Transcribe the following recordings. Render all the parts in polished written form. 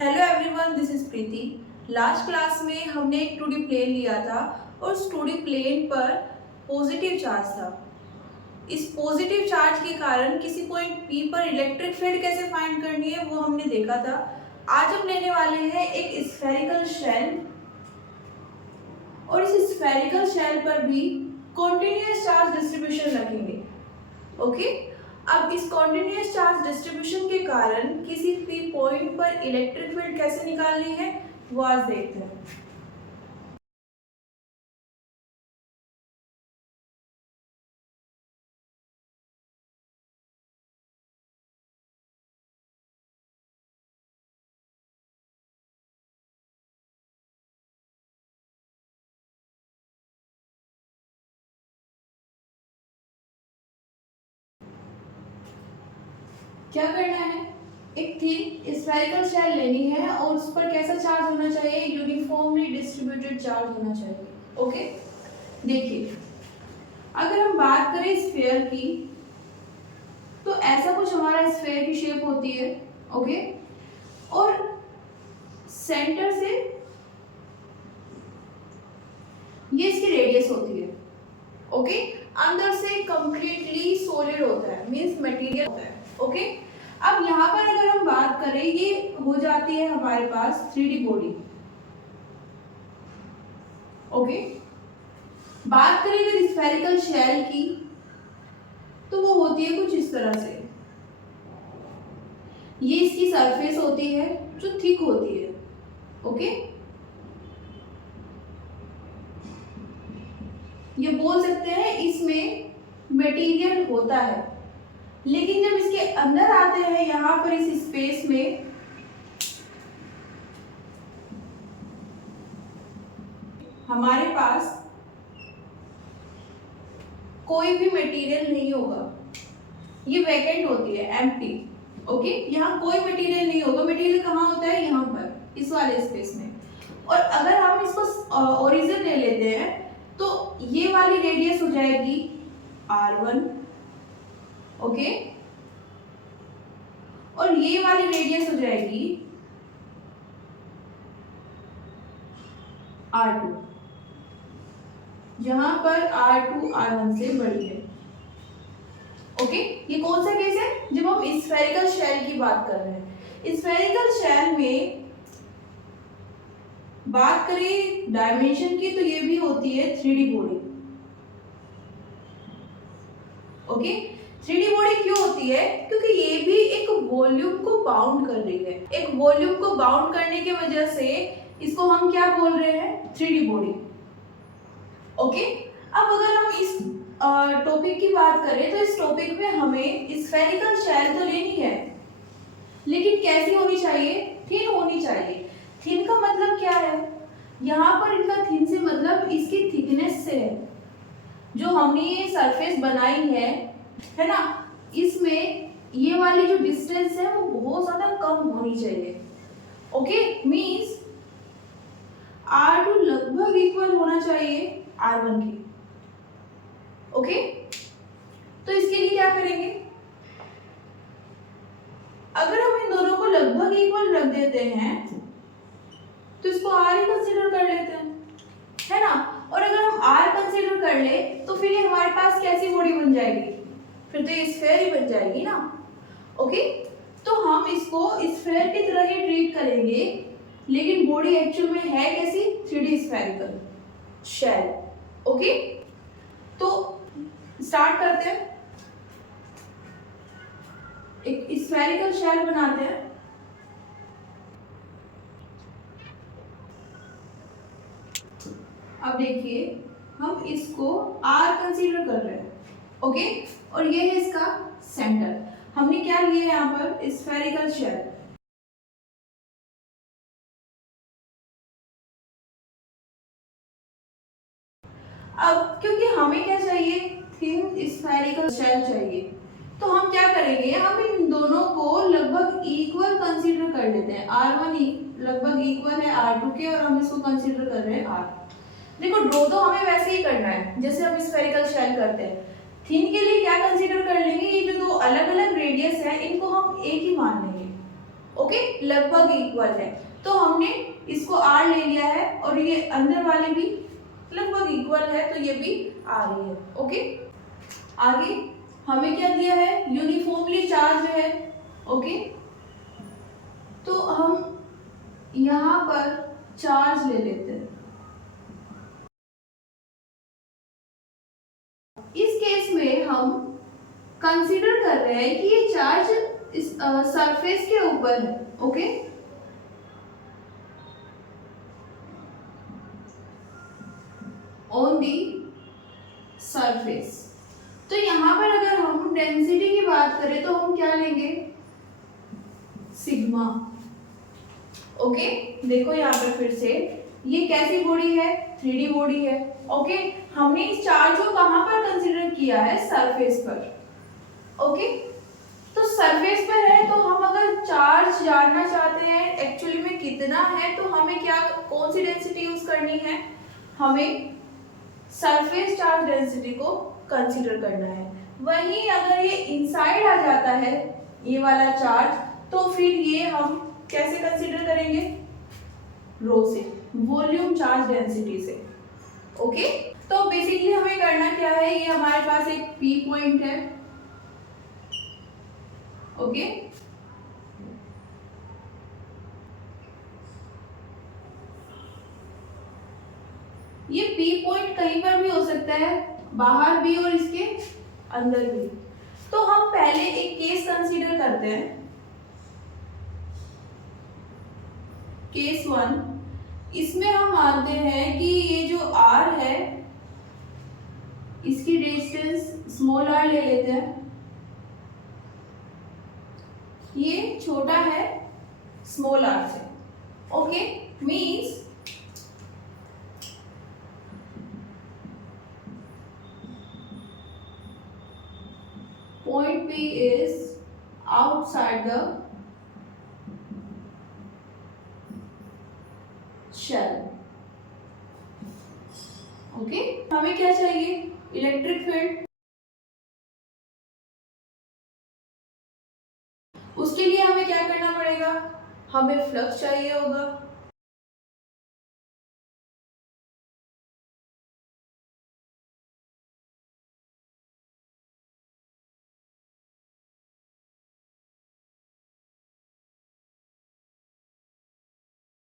Hello everyone, this is Preeti. Last class में हमने एक 2D प्लेन लिया था और उस 2D प्लेन पर पॉजिटिव चार्ज था। इस पॉजिटिव चार्ज के कारण किसी पॉइंट P पर इलेक्ट्रिक फील्ड कैसे फाइंड करनी है वो हमने देखा था। आज हम लेने वाले हैं एक स्फेरिकल शेल और इस स्फेरिकल शेल पर भी कॉन्टिन्यूअस चार्ज डिस्ट्रीब्यूशन रखेंगे। ओके, अब इस कॉन्टिन्यूअस चार्ज डिस्ट्रीब्यूशन के कारण किसी P पॉइंट पर इलेक्ट्रिक फील्ड कैसे निकालनी है वो आज देखते हैं। क्या करना है, एक थिन स्फेरिकल शेल लेनी है और उस पर कैसा चार्ज होना चाहिए, यूनिफॉर्मली डिस्ट्रीब्यूटेड चार्ज होना चाहिए। ओके, देखिए अगर हम बात करें स्फीयर की तो ऐसा कुछ हमारा स्फीयर की शेप होती है। ओके, और सेंटर से ये इसकी रेडियस होती है। ओके, अंदर से कंप्लीटली सॉलिड होता है, मींस मटेरियल होता है। ओके, अब यहाँ पर अगर हम बात करें, ये हो जाती है हमारे पास 3D बॉडी। ओके, बात करें अगर स्फेरिकल शेल की तो वो होती है कुछ इस तरह से। ये इसकी सरफेस होती है जो थिक होती है। ओके, ये बोल सकते हैं इसमें मटेरियल होता है, लेकिन जब इसके अंदर आते हैं यहाँ पर इस स्पेस में हमारे पास कोई भी मटेरियल नहीं होगा, ये वैकेंट होती है, एम्प्टी। ओके, यहाँ कोई मटेरियल नहीं होगा। मटेरियल कहाँ होता है, यहाँ पर इस वाले स्पेस में। और अगर हम इसको ओरिजिन ले लेते हैं तो ये वाली रेडियस हो जाएगी R1। ओके, और ये वाली रेडियस हो जाएगी R2, जहां पर R2 R1 से बड़ी है। ओके, ये कौन सा केस है, जब हम स्फेरिकल शेल की बात कर रहे हैं। स्फेरिकल शेल में बात करें डायमेंशन की तो ये भी होती है 3D body. Okay, 3D body क्यों होती है, क्योंकि ये भी एक वॉल्यूम को बाउंड कर रही है। एक वॉल्यूम को बाउंड करने की वजह से इसको हम क्या बोल रहे हैं, 3D बॉडी। ओके, अब अगर हम इस टॉपिक की बात करें तो इस टॉपिक में हमें स्फेरिकल शेल तो लेनी है, लेकिन कैसी होनी चाहिए, थिन होनी चाहिए। थिन का मतलब क्या है, यहाँ पर इनका थिन से मतलब इसकी थिकनेस से है। जो हमने ये सरफेस बनाई है ना, इसमें ये वाली जो डिस्टेंस है वो बहुत ज्यादा कम होनी चाहिए। ओके, मींस R2 लगभग इक्वल होना चाहिए R1 के। ओके, तो इसके लिए क्या करेंगे, अगर हम इन दोनों को लगभग इक्वल रख देते हैं तो इसको R ही कंसीडर कर लेते हैं, है ना। और अगर हम R कंसीडर कर ले तो फिर ये हमारे पास कैसी बॉडी बन जाएगी, फिर तो ये स्फीयर ही बन जाएगी ना। ओके, तो हम इसको स्फीयर की तरह ही ट्रीट करेंगे, लेकिन बॉडी एक्चुअल में है कैसी, 3D स्फेरिकल शेल। ओके, तो स्टार्ट करते हैं, एक स्फेरिकल शेल बनाते हैं। अब देखिए हम इसको R कंसीडर कर रहे हैं। ओके, और ये है इसका सेंटर। हमने क्या लिया है यहाँ पर, स्फेरिकल शेल। अब क्योंकि हमें क्या चाहिए, थिन स्फेरिकल शेल चाहिए, तो हम क्या करेंगे, हम इन दोनों को लगभग इक्वल कंसीडर कर लेते हैं। R1 लगभग इक्वल है R2 के, और हम इसको कंसीडर कर रहे हैं R। देखो, ड्रॉ तो हमें वैसे ही करना है जैसे हम स्फेरिकल शेल करते हैं। थिन के लिए क्या कंसीडर कर लेंगे, ये जो दो अलग अलग रेडियस है इनको हम एक ही मान लेंगे। ओके, लगभग इक्वल है। तो हमने इसको आर ले लिया है और ये अंदर वाले भी लगभग इक्वल है, तो ये भी आ रही है। ओके, आगे हमें क्या दिया है, यूनिफॉर्मली चार्ज है। ओके, तो हम यहाँ पर चार्ज ले लेते हैं। इस केस में हम कंसीडर कर रहे हैं कि ये चार्ज इस सरफेस के ऊपर है। Okay, on the surface. तो यहाँ पर अगर हम डेंसिटी की बात करें तो हम क्या लेंगे, सिग्मा। ओके, देखो यहाँ पर फिर से ये कैसी बॉडी है, 3D बॉडी है। ओके, हमने इस चार्ज को कहाँ पर कंसीडर किया है, सरफेस पर। ओके, तो सरफेस पर है, तो हम अगर चार्ज जानना चाहते हैं एक्चुअली में कितना है, तो हमें क्या, कौन सी डेंसिटी यूज करनी है, हमें सरफेस चार्ज डेंसिटी को कंसीडर करना है। वहीं अगर ये इनसाइड आ जाता है ये वाला चार्ज, तो फिर ये हम कैसे कंसीडर करेंगे, रो से, वॉल्यूम चार्ज डेंसिटी से। ओके, तो बेसिकली हमें करना क्या है, ये हमारे पास एक पी पॉइंट है। ओके, ये पी पॉइंट कहीं पर भी हो सकता है, बाहर भी और इसके अंदर भी। तो हम पहले एक केस कंसीडर करते हैं, केस 1। इसमें हम मानते हैं कि ये जो r है इसकी डिस्टेंस स्मॉल r ले लेते हैं, ये छोटा है स्मॉल r से। Okay, means point P is outside the shell। Okay, हमें क्या चाहिए, इलेक्ट्रिक फील्ड। उसके लिए हमें क्या करना पड़ेगा, हमें फ्लक्स चाहिए होगा।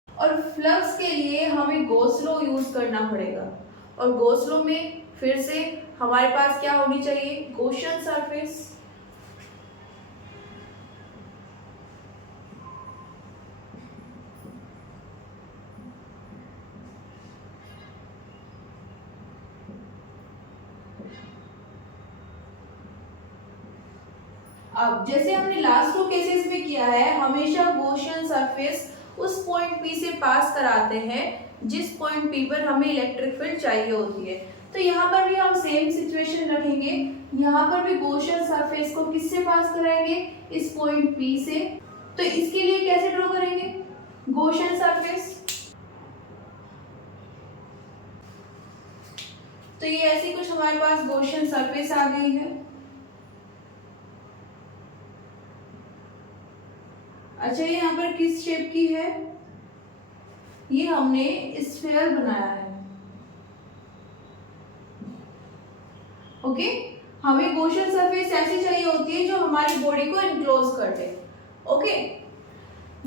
और फ्लक्स के लिए हमें गॉस लॉ यूज करना पड़ेगा, और गॉस लॉ में फिर से हमारे पास क्या होनी चाहिए, गॉसियन सरफेस। अब जैसे हमने लास्ट 2 केसेस में किया है, हमेशा गॉसियन सरफेस उस पॉइंट P से पास कराते हैं जिस पॉइंट P पर हमें इलेक्ट्रिक फील्ड चाहिए होती है। तो यहाँ पर भी हम सेम सिचुएशन रखेंगे, यहाँ पर भी गॉसियन सरफेस को किससे पास कराएंगे, इस पॉइंट P से। तो इसके लिए कैसे ड्रॉ करेंगे, गॉसियन सरफेस। तो ये ऐसी कुछ हमारे पास गॉसियन सरफेस आ गई है। अच्छा, ये यहाँ पर किस शेप की है, ये हमने स्फीयर बनाया है। ओके, हमें गॉसियन सरफेस ऐसी चाहिए होती है जो हमारी बॉडी को इनक्लोज कर दे। ओके,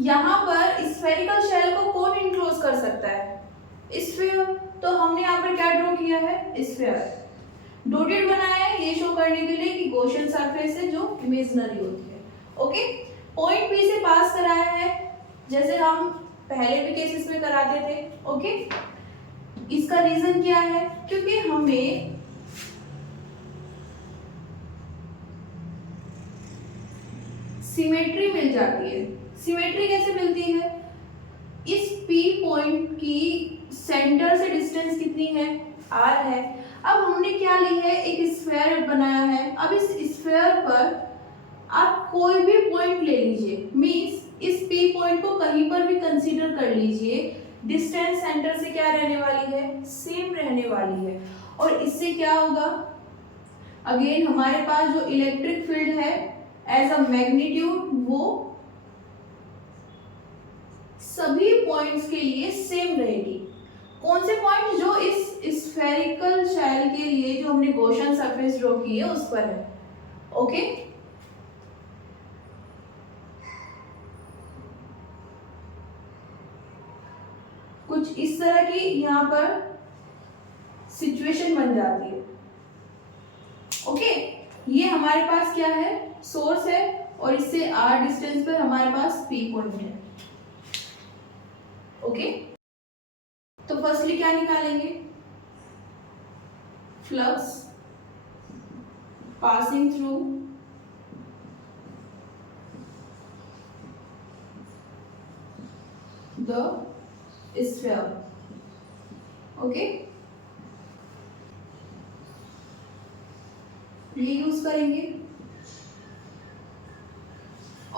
यहाँ पर स्फेरिकल शेल को कौन इनक्लोज कर सकता है, स्फीयर। तो हमने यहाँ पर क्या ड्रॉ किया है, स्फीयर डॉटेड बनाया है, ये शो करने के लिए कि गॉसियन सरफेस है जो इमेजिनरी होती है। ओके, पॉइंट P से पास कराया है, जैसे हम पहले भी केसेस में कराते थे। ओके, इसका रीजन क्या है, क्योंकि हमें सिमेट्री मिल जाती है। सिमेट्री कैसे मिलती है, इस P पॉइंट की सेंटर से डिस्टेंस कितनी है, r है। अब हमने क्या ली है, एक स्फीयर बनाया है। अब इस स्फीयर पर आप कोई भी पॉइंट ले लीजिए, मींस इस P पॉइंट को कहीं पर भी कंसीडर कर लीजिए, डिस्टेंस सेंटर से क्या रहने वाली है, सेम रहने वाली है। और इससे क्या होगा, अगेन हमारे पास जो इलेक्ट्रिक फील्ड है एज अ मैग्नीट्यूड वो सभी पॉइंट्स के लिए सेम रहेगी। कौन से पॉइंट? जो इस स्फेरिकल शेल के लिए जो हमने गॉसियन सरफेस ड्रॉ की है उस पर है। ओके, कुछ इस तरह की यहाँ पर सिचुएशन बन जाती है। ओके, ये हमारे पास क्या है? सोर्स है और इससे r डिस्टेंस पर हमारे पास P पॉइंट है। ओके, तो फर्स्टली क्या निकालेंगे? Flux passing through the sphere. Okay, ये यूज करेंगे।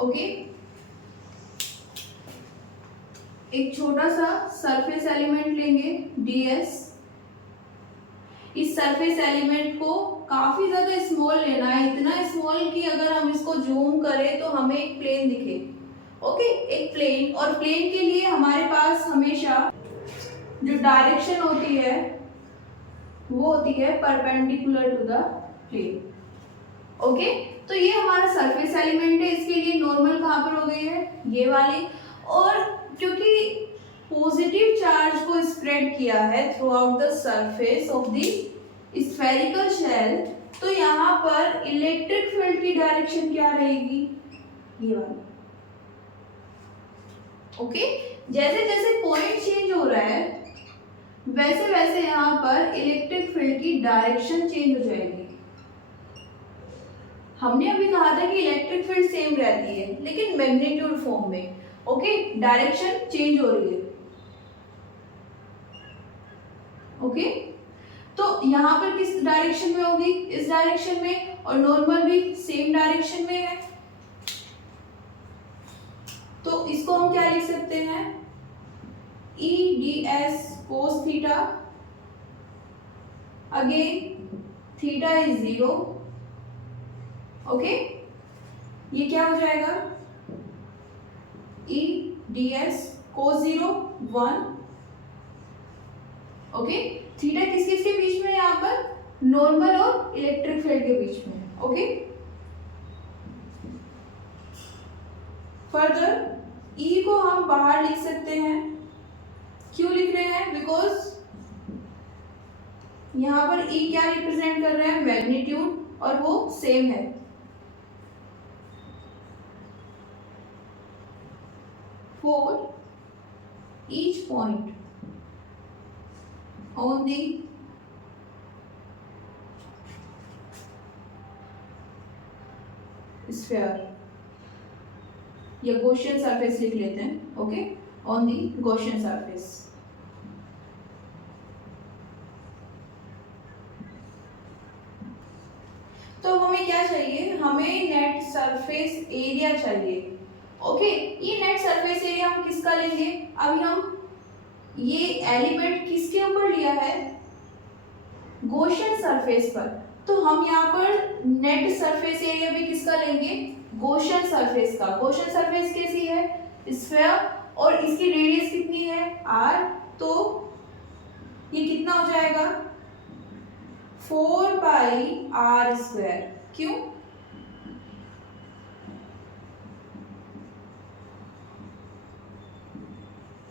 ओके, एक छोटा सा सरफेस एलिमेंट लेंगे ds। इस सरफेस एलिमेंट को काफी ज्यादा स्मॉल लेना है, इतना स्मॉल कि अगर हम इसको जूम करें तो हमें एक प्लेन दिखे। ओके, एक प्लेन, और प्लेन के लिए हमारे पास हमेशा जो डायरेक्शन होती है वो होती है perpendicular to the plane. Okay, तो ये हमारा सरफेस एलिमेंट है, इसके लिए नॉर्मल कहाँ पर हो गई है? ये वाली। और क्योंकि पॉजिटिव चार्ज को स्प्रेड किया है throughout the surface of the spherical shell, तो यहाँ पर इलेक्ट्रिक फील्ड की डायरेक्शन क्या रहेगी? ये वाली। ओके, जैसे जैसे पॉइंट चेंज हो रहा है वैसे वैसे यहाँ पर इलेक्ट्रिक फील्ड की डायरेक्शन चेंज हो जाएगी। हमने अभी कहा था कि इलेक्ट्रिक फील्ड सेम रहती है लेकिन मैग्नीट्यूड फॉर्म में। ओके, डायरेक्शन चेंज हो रही है। ओके, तो यहाँ पर किस डायरेक्शन में होगी? इस डायरेक्शन में, और नॉर्मल भी सेम डायरेक्शन में है। तो इसको हम क्या लिख सकते हैं? E ds cos theta, again theta is 0। Okay, ये क्या हो जाएगा? E ds cos 0 1। Okay, theta किस किस के बीच में है? यहाँ पर नॉर्मल और इलेक्ट्रिक फील्ड के बीच में। ओके, फर्दर E को हम बाहर लिख सकते हैं। क्यों लिख रहे हैं? बिकॉज यहाँ पर E क्या रिप्रेजेंट कर रहा है? मैग्नीट्यूड, और वो सेम है। For each point on the sphere, या गॉसियन सरफेस लिख लेते हैं। Okay, on the Gaussian surface. तो हमें क्या चाहिए? हमें नेट सरफेस एरिया चाहिए। ओके, ये नेट सरफेस एरिया हम किसका लेंगे? अभी हम ये एलिमेंट किसके ऊपर लिया है? गॉसियन सरफेस पर। तो हम यहाँ पर नेट सरफेस एरिया भी किसका लेंगे? गॉसियन सरफेस का। गॉसियन सरफेस कैसी है? स्फीयर, और इसकी रेडियस कितनी है? r। तो ये कितना हो जाएगा? 4 पाई r स्क्वायर। क्यों?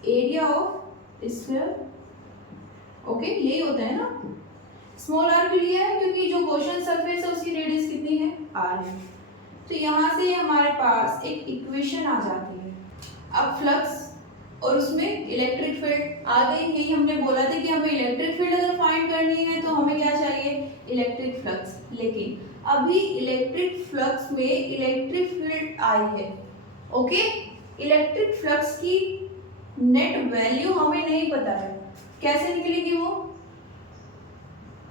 Area of sphere. ओके, यही होता है ना। स्मॉल r भी लिया है क्योंकि जो गॉसियन सरफेस है उसकी रेडियस कितनी है? r है। तो यहाँ से हमारे पास एक इक्वेशन आ जाती है। अब फ्लक्स और उसमें इलेक्ट्रिक फील्ड आ गई। यही हमने बोला था कि हमें इलेक्ट्रिक फील्ड अगर फाइंड करनी है तो हमें क्या चाहिए? Electric flux. लेकिन अभी इलेक्ट्रिक फ्लक्स में इलेक्ट्रिक फील्ड आई है। ओके, इलेक्ट्रिक फ्लक्स की नेट वैल्यू हमें नहीं पता है, कैसे निकलेगी वो?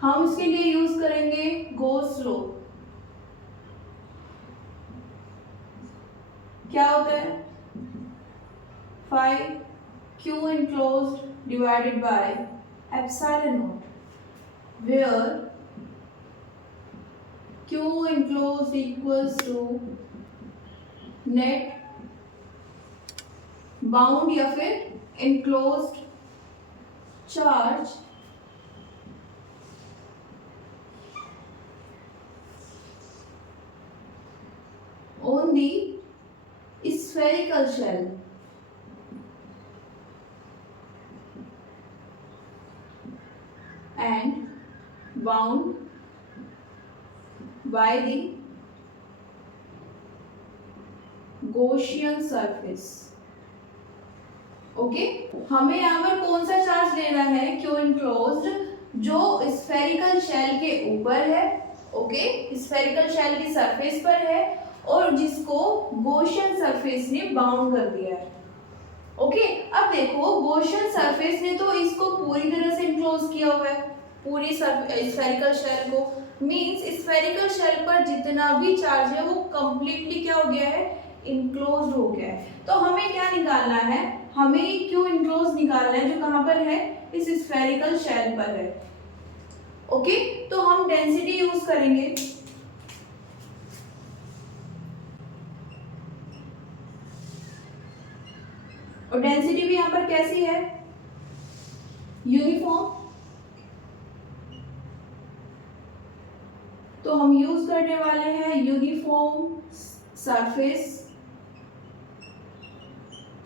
हम उसके लिए यूज करेंगे गॉस लॉ। क्या होता है? 5 Q enclosed divided by epsilon naught, where Q enclosed equals to net bound या फिर enclosed charge on the spherical shell and bound by the Gaussian surface. Okay हमें यहाँ पर कौन सा चार्ज लेना है? क्यू इनक्लोज्ड जो स्फेरिकल शेल के ऊपर है, ओके स्फेरिकल शेल की सरफेस पर है और जिसको गॉसियन सरफेस ने बाउंड कर दिया है। ओके अब देखो गॉसियन सरफेस ने तो इसको पूरी तरह से इनक्लोज किया हुआ है, पूरी स्फेरिकल शेल को, मींस स्फेरिकल शेल पर जितना भी चार्ज है वो कंप्लीटली क्या हो गया है? इनक्लोज हो गया है। तो हमें क्या निकालना है? हमें क्यू इनक्लोज निकालना है जो कहां पर है? इस स्फेरिकल शेल पर है। ओके तो हम डेंसिटी यूज करेंगे। और डेंसिटी भी यहां पर कैसी है? यूनिफॉर्म। तो हम यूज करने वाले हैं यूनिफॉर्म सरफेस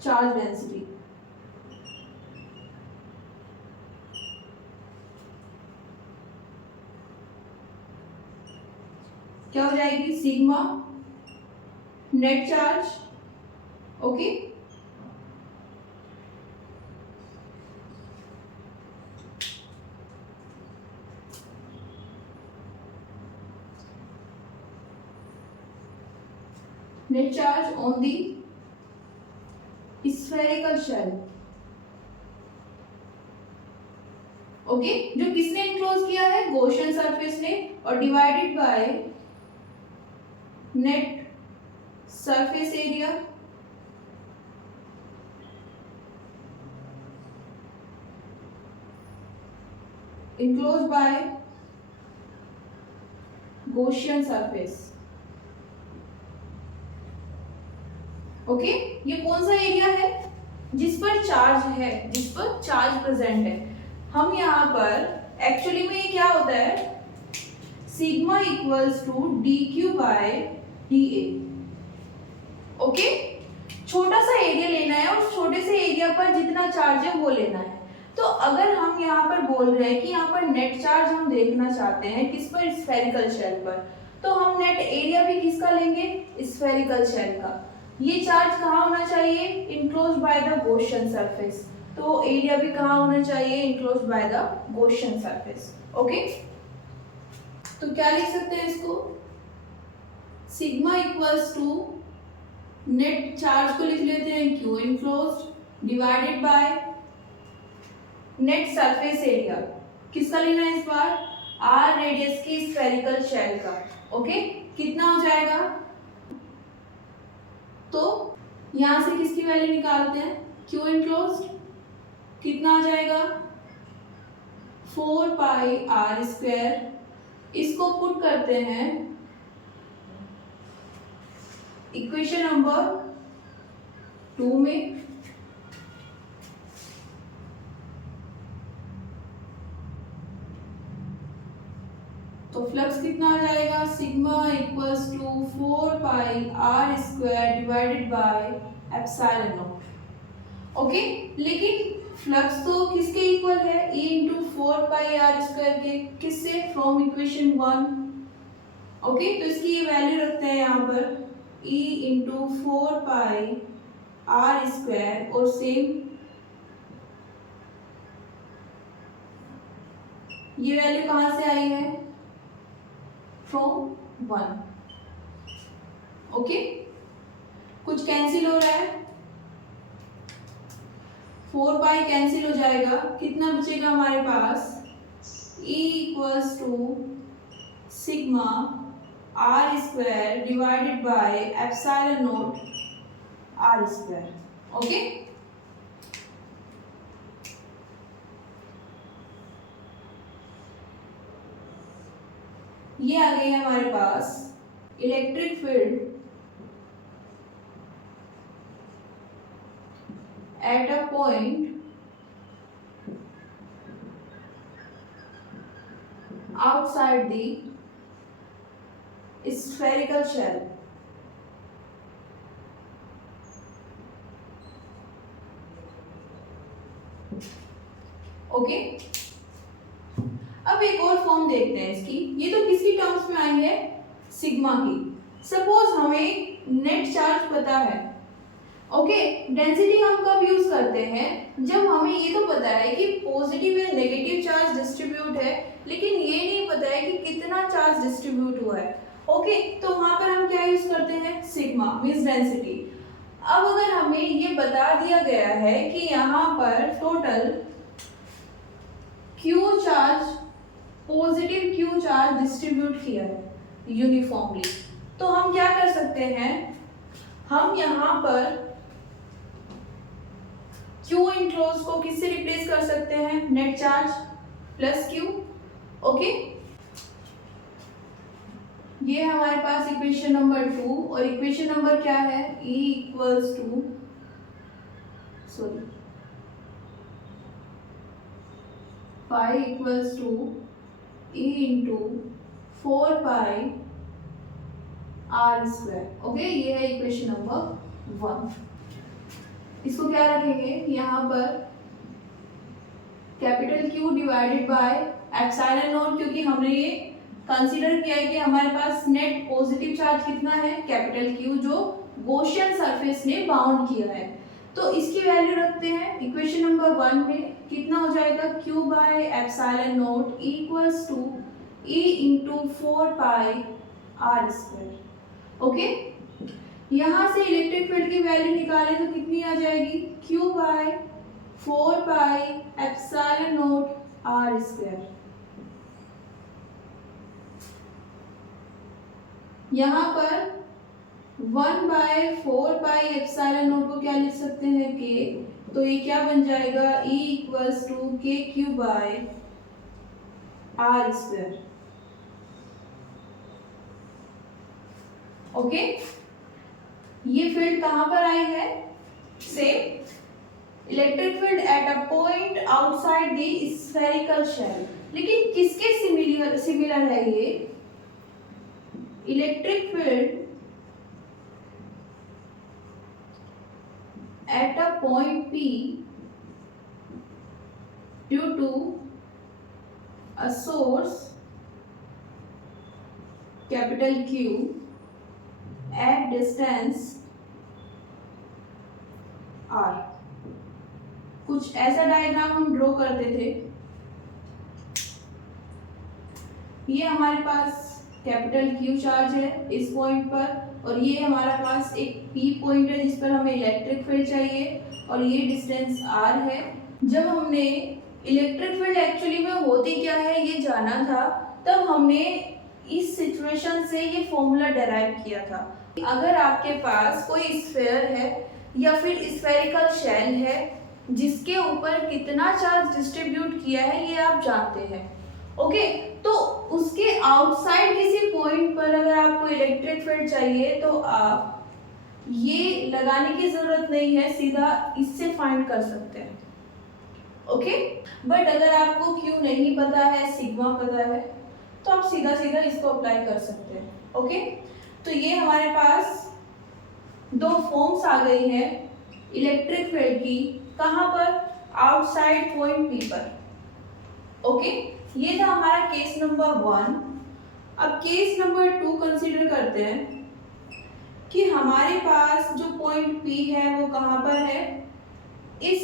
चार्ज डेंसिटी। क्या हो जाएगी? Sigma net charge, okay net charge on the spherical shell, okay जो किसने इनक्लोज किया है? गॉसियन सरफेस ने, और divided by net surface area enclosed by Gaussian surface. ओके ये कौन सा एरिया है? जिस पर चार्ज है, जिस पर चार्ज प्रेजेंट है। हम यहाँ पर एक्चुअली में ये क्या होता है? Sigma equals to d q by d A. Okay छोटा सा एरिया लेना है और छोटे से एरिया पर जितना चार्ज है वो लेना है। तो अगर हम यहाँ पर बोल रहे हैं कि यहाँ पर नेट चार्ज हम देखना चाहते हैं किस पर? स्फेरिकल शेल पर, तो हम नेट एरिया भी किसका लेंगे? स्फेरिकल शेल का। ये चार्ज कहाँ होना चाहिए? Enclose by the Gaussian surface. तो एरिया भी कहाँ होना चाहिए? Enclose by the Gaussian surface. Okay तो क्या लिख सकते हैं इसको? Sigma equals to net charge को लिख लेते हैं q enclosed divided by net surface area. किसका लेना है इस बार? आर रेडियस की स्फेरिकल शेल का। ओके कितना हो जाएगा? तो यहां से किसकी वैल्यू निकालते हैं? क्यू इनक्लोज्ड कितना आ जाएगा? 4 पाई आर स्क्वायर। इसको पुट करते हैं इक्वेशन नंबर 2 में। तो फ्लक्स कितना आ जाएगा? Sigma equals to 4 pi r square divided by epsilon naught. Okay लेकिन फ्लक्स तो किसके इक्वल है? E into 4 pi r square के। किससे? From equation 1। ओके तो इसकी ये वैल्यू रखते हैं यहाँ पर E into 4 pi r square, और सेम ये वैल्यू कहाँ से आई है? फ्रॉम 1। ओके कुछ कैंसिल हो रहा है? 4 पाई कैंसिल हो जाएगा, कितना बचेगा हमारे पास? E equals to sigma R square divided by epsilon naught are square. Okay ये आ गई है हमारे पास electric field at a point outside the spherical shell. Okay, अब एक और फॉर्म देखते हैं इसकी। ये तो किसकी टर्म्स में आई है? सिग्मा की। सपोज हमें नेट चार्ज पता है, ओके, डेंसिटी हम कब यूज करते हैं? जब हमें ये तो पता है कि पॉजिटिव या नेगेटिव चार्ज डिस्ट्रीब्यूट है, लेकिन ये नहीं पता है कि कितना चार्ज डिस्ट्रीब्यूट हुआ है। ओके, तो वहां पर हम क्या यूज करते हैं? Sigma means density. अब अगर हमें ये बता दिया गया है कि यहाँ पर total Q charge, positive Q charge distribute किया है यूनिफॉर्मली, तो हम क्या कर सकते हैं? हम यहाँ पर क्यू इंक्लोज को किससे रिप्लेस कर सकते हैं? Net charge plus Q. Okay, ये हमारे पास इक्वेशन नंबर 2, और इक्वेशन नंबर क्या है? E equals to pi equals to E into 4 pi r square. Okay, ये है इक्वेशन नंबर 1। इसको क्या रखेंगे? यहाँ पर capital Q divided by epsilon not, क्योंकि हमने ये कंसीडर किया है कि हमारे पास नेट पॉजिटिव चार्ज कितना है? कैपिटल Q, जो गॉसियन सरफेस ने बाउंड किया है। तो इसकी वैल्यू रखते हैं इक्वेशन नंबर 1 में। कितना हो जाएगा? Q by epsilon naught equals to E into 4 pi r square. Okay, यहाँ से इलेक्ट्रिक फील्ड की वैल्यू निकालें तो कितनी आ जाएगी? Q by 4 pi epsilon naught are square. यहाँ पर 1 बाय 4 पाई एप्सिलॉन नॉट को क्या लिख सकते हैं? K। तो ये क्या बन जाएगा? E equals to k q by r square. Okay, ये फील्ड कहाँ पर आई है? Same electric field at a point outside the spherical shell. लेकिन किसके सिमिलर है ये? Electric field at a point P due to a source capital Q at distance R। कुछ ऐसा डायग्राम हम ड्रॉ करते थे। ये हमारे पास कैपिटल Q चार्ज है इस पॉइंट पर, और ये हमारा पास एक P पॉइंट है जिस पर हमें इलेक्ट्रिक फील्ड चाहिए, और ये डिस्टेंस R है। जब हमने इलेक्ट्रिक फील्ड एक्चुअली में होती क्या है ये जाना था, तब हमने इस सिचुएशन से ये फॉर्मूला डेराइव किया था। अगर आपके पास कोई स्फीयर है या फिर स्फेरिकल शेल है जिसके ऊपर कितना चार्ज डिस्ट्रीब्यूट किया है ये आप जानते हैं, ओके, तो उसके आउटसाइड किसी पॉइंट पर अगर आपको इलेक्ट्रिक फील्ड चाहिए तो आप ये लगाने की जरूरत नहीं है, सीधा इससे फाइंड कर सकते हैं, ओके। बट अगर आपको क्यू नहीं पता है, सिग्मा पता है, तो आप सीधा सीधा इसको अप्लाई कर सकते हैं, ओके। तो ये हमारे पास दो फॉर्म्स आ गई है इलेक्ट्रिक फील्ड की, कहाँ पर? आउटसाइड पॉइंट पी पर, ओके। ये था हमारा केस नंबर 1। अब केस नंबर 2 कंसीडर करते हैं कि हमारे पास जो पॉइंट P है वो कहाँ पर है? इस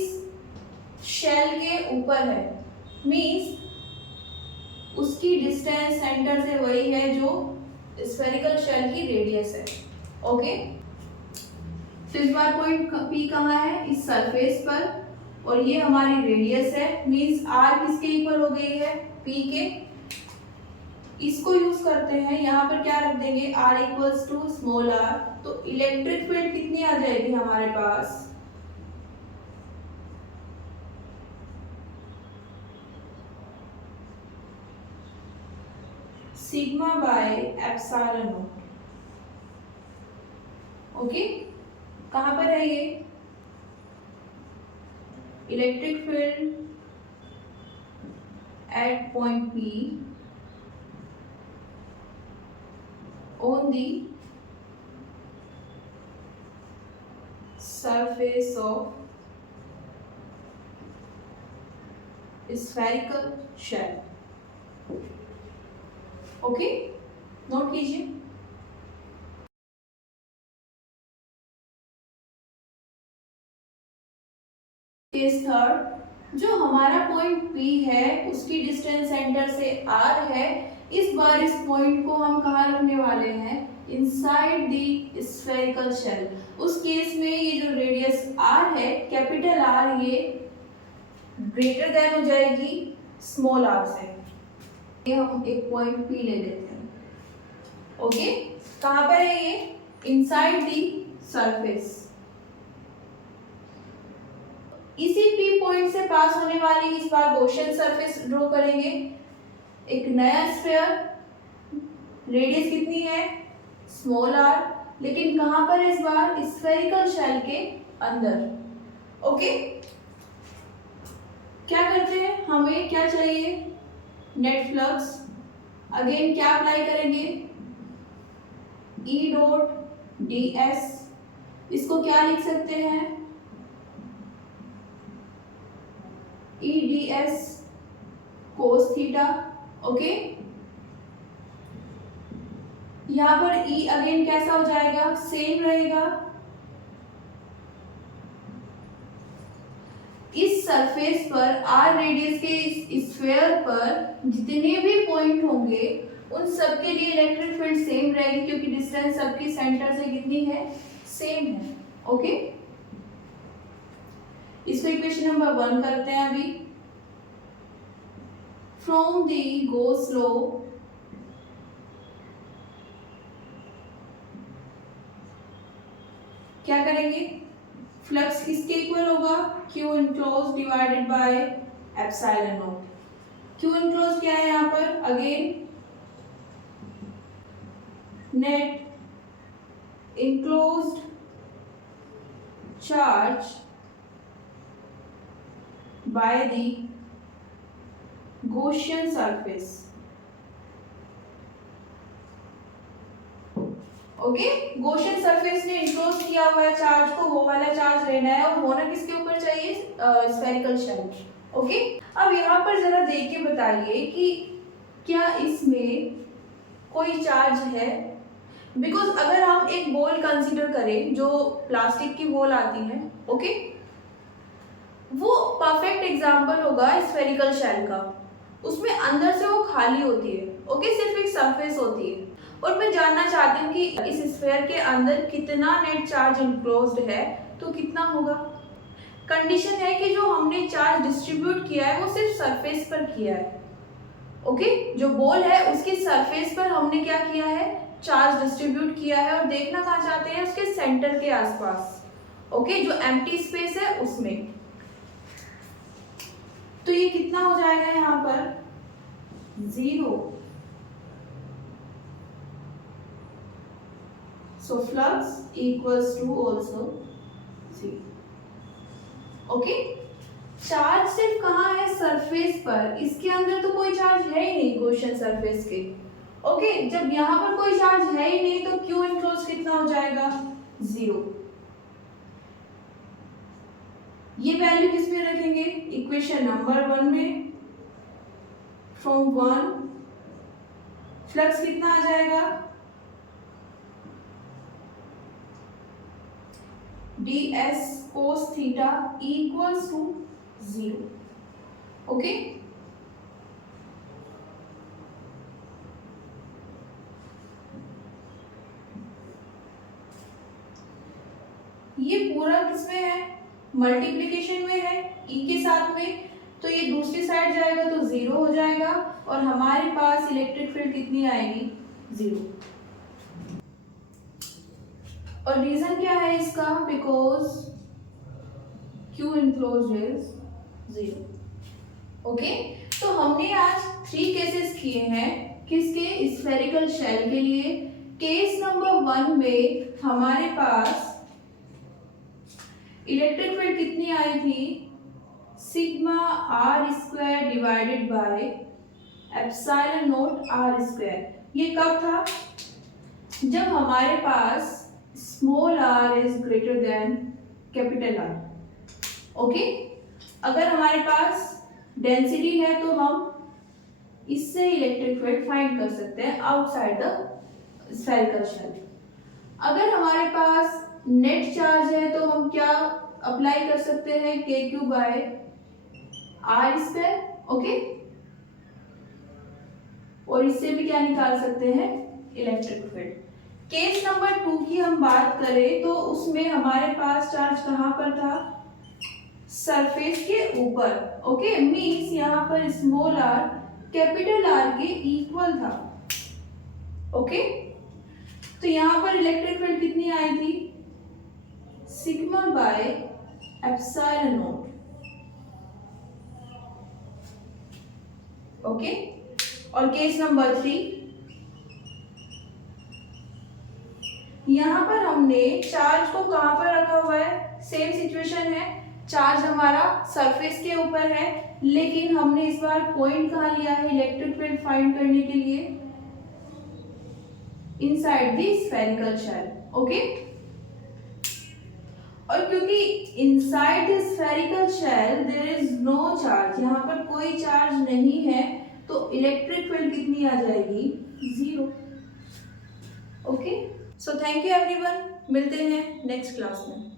शेल के ऊपर है, मींस उसकी डिस्टेंस सेंटर से वही है जो स्फेरिकल शेल की रेडियस है, ओके। तो इस बार पॉइंट P कहाँ है? इस सरफेस पर, और ये हमारी रेडियस है, मींस R किसके इक्वल हो गई है? P के। इसको यूज करते हैं, यहाँ पर क्या रख देंगे? R equals to small r। तो इलेक्ट्रिक फील्ड कितनी आ जाएगी हमारे पास? Sigma by epsilon naught, okay. कहाँ पर है ये? Electric field at point P on the surface of spherical shell. Okay, note कीजिए। केस थर्ड, जो हमारा पॉइंट P है उसकी डिस्टेंस सेंटर से R है। इस बार इस पॉइंट को हम कहाँ रखने वाले हैं? Inside the spherical shell. उस केस में ये जो रेडियस R है, कैपिटल R, ये ग्रेटर देन हो जाएगी स्मॉल r से। ये हम एक पॉइंट P ले लेते हैं। ओके, कहाँ पर है ये? Inside the surface. इसी P पॉइंट से पास होने वाली इस बार गॉसियन सरफेस ड्रॉ करेंगे। एक नया स्फीयर, रेडियस कितनी है? स्मॉल r, लेकिन कहां पर है इस बार? स्फेरिकल शेल के अंदर। ओके, क्या करते हैं? हमें क्या चाहिए? Net flux. अगेन क्या अप्लाई करेंगे? E dot ds। इसको क्या लिख सकते हैं? E ds cos theta. Okay, यहाँ पर E अगेन कैसा हो जाएगा? सेम रहेगा। इस सरफेस पर R रेडियस के इस स्फीयर पर जितने भी पॉइंट होंगे उन सब के लिए इलेक्ट्रिक फील्ड सेम रहेगी, क्योंकि डिस्टेंस सबकी सेंटर से कितनी है? सेम है। ओके, इसको इक्वेशन नंबर 1 करते हैं अभी। फ्रॉम द गॉस लॉ क्या करेंगे? फ्लक्स किसके इक्वल होगा? Q enclose divided by epsilon not. Q enclose क्या है यहाँ पर? Again net enclosed charge by the Gaussian surface. Okay, Gaussian surface ने इनक्लोज किया हुआ है चार्ज को, वो वाला चार्ज लेना है और होना किसके ऊपर चाहिए? Spherical shell. ओके, अब यहाँ पर जरा देख के बताइए कि क्या इसमें कोई चार्ज है? बिकॉज अगर हम एक बॉल कंसीडर करें जो प्लास्टिक की बॉल आती है, ओके, वो परफेक्ट एग्जाम्पल होगा स्फेरिकल शेल का। उसमें अंदर से वो खाली होती है। ओके, सिर्फ एक सरफेस होती है। और मैं जानना चाहती हूँ कि इस स्फीयर के अंदर कितना नेट चार्ज इनक्लोज्ड है, तो कितना होगा? कंडीशन है कि जो हमने चार्ज डिस्ट्रीब्यूट किया है वो सिर्फ सरफेस पर किया है। ओके, जो बॉल है उसकी सरफेस पर हमने क्या किया है? चार्ज डिस्ट्रीब्यूट किया है। और देखना कहाँ चाहते हैं? उसके सेंटर के आसपास। ओके, जो एम्प्टी स्पेस है उसमें। तो ये कितना हो जाएगा यहाँ पर? 0। So flux equals to also 0. Okay, charge सिर्फ कहाँ है? सरफेस पर। इसके अंदर तो कोई चार्ज है ही नहीं गॉसियन सरफेस के। ओके, जब यहाँ पर कोई चार्ज है ही नहीं तो Q इनक्लोज कितना हो जाएगा? 0। ये वैल्यू किस में रखेंगे? इक्वेशन नंबर 1 में। फ्रॉम 1 फ्लक्स कितना आ जाएगा? ds cos theta equals to 0. Okay, ये पूरा किसमें है? मल्टीप्लिकेशन में है e के साथ में, तो ये दूसरी साइड जाएगा तो 0 हो जाएगा और हमारे पास इलेक्ट्रिक फील्ड कितनी आएगी? 0। और रीजन क्या है इसका? Because Q enclosed is 0। Okay, तो हमने आज 3 केसेस किए हैं। किसके? स्फेरिकल शेल के लिए। केस नंबर 1 में हमारे पास इलेक्ट्रिक फील्ड कितनी आई थी? Sigma R square divided by epsilon naught are square. ये कब था? जब हमारे पास small R is greater than capital R. Okay, अगर हमारे पास डेंसिटी है तो हम इससे इलेक्ट्रिक फील्ड फाइंड कर सकते हैं आउटसाइड द स्फेरिकल शेल। अगर हमारे पास नेट चार्ज है तो हम क्या अप्लाई कर सकते हैं? K q by r square. Okay, और इससे भी क्या निकाल सकते हैं? Electric field. केस नंबर 2 की हम बात करें तो उसमें हमारे पास चार्ज कहाँ पर था? सरफेस के ऊपर। ओके, मीन्स यहाँ पर स्मॉल आर कैपिटल आर के इक्वल था। ओके, तो यहाँ पर इलेक्ट्रिक फील्ड कितनी आई थी? Sigma by epsilon naught. Okay, और केस नंबर 3, यहाँ पर हमने चार्ज को कहाँ पर रखा हुआ है? सेम सिचुएशन है, चार्ज हमारा सरफेस के ऊपर है, लेकिन हमने इस बार पॉइंट कहाँ लिया है इलेक्ट्रिक फील्ड फाइंड करने के लिए? Inside the spherical shell. Okay, और क्योंकि inside the spherical shell there is no charge, यहाँ पर कोई चार्ज नहीं है, तो इलेक्ट्रिक फील्ड कितनी आ जाएगी? 0। Okay, so thank you everyone, मिलते हैं नेक्स्ट क्लास में।